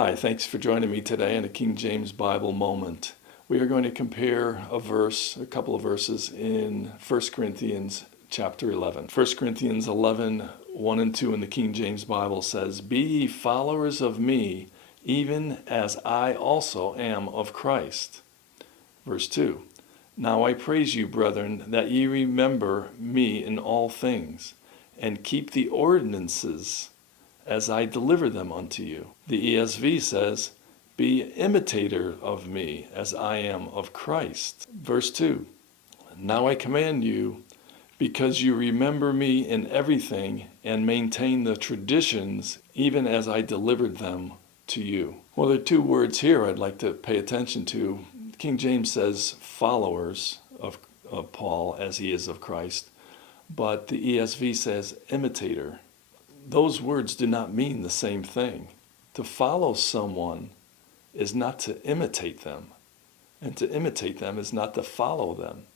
Hi, thanks for joining me today in a King James Bible Moment. We are going to compare a couple of verses in 1 Corinthians chapter 11. 1 Corinthians 11, 1 and 2 in the King James Bible says, "Be ye followers of me, even as I also am of Christ." Verse 2, "Now I praise you, brethren, that ye remember me in all things, and keep the ordinances as I deliver them unto you." The ESV says, "Be imitator of me as I am of Christ." Verse 2, "Now I command you, because you remember me in everything and maintain the traditions, even as I delivered them to you." Well, there are two words here I'd like to pay attention to. King James says followers of Paul as he is of Christ, but the ESV says imitator. Those words do not mean the same thing. To follow someone is not to imitate them, and to imitate them is not to follow them.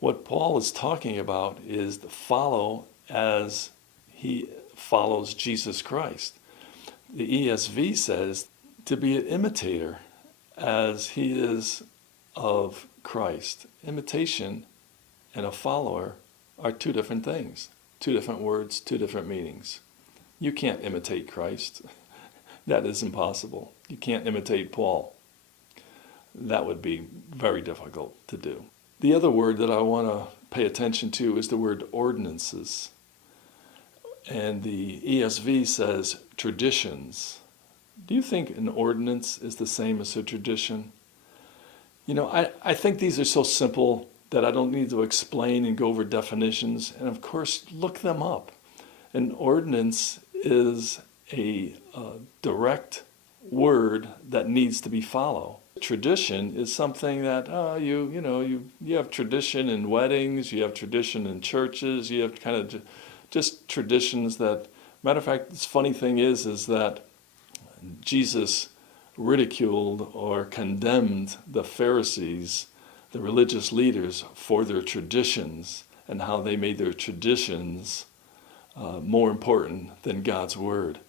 What Paul is talking about is to follow as he follows Jesus Christ. The ESV says to be an imitator as he is of Christ. Imitation and a follower are two different things, two different words, two different meanings. You can't imitate Christ. That is impossible. You can't imitate Paul. That would be very difficult to do. The other word that I want to pay attention to is the word ordinances. And the ESV says traditions. Do you think an ordinance is the same as a tradition? I think these are so simple that I don't need to explain and go over definitions. And of course, look them up. An ordinance is a direct word that needs to be followed. Tradition is something that you have tradition in weddings, you have tradition in churches, you have kind of just traditions that. Matter of fact, the funny thing is that Jesus ridiculed or condemned the Pharisees, the religious leaders, for their traditions and how they made their traditions more important than God's word.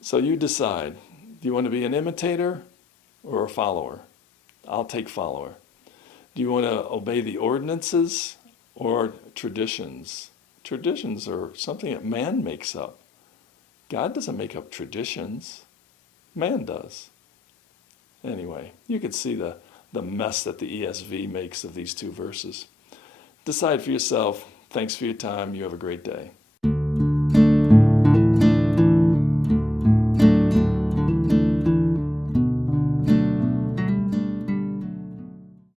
So you decide, do you want to be an imitator or a follower? I'll take follower. Do you want to obey the ordinances or traditions? Traditions are something that man makes up. God doesn't make up traditions. Man does. Anyway, you can see the mess that the ESV makes of these two verses. Decide for yourself. Thanks for your time. You have a great day.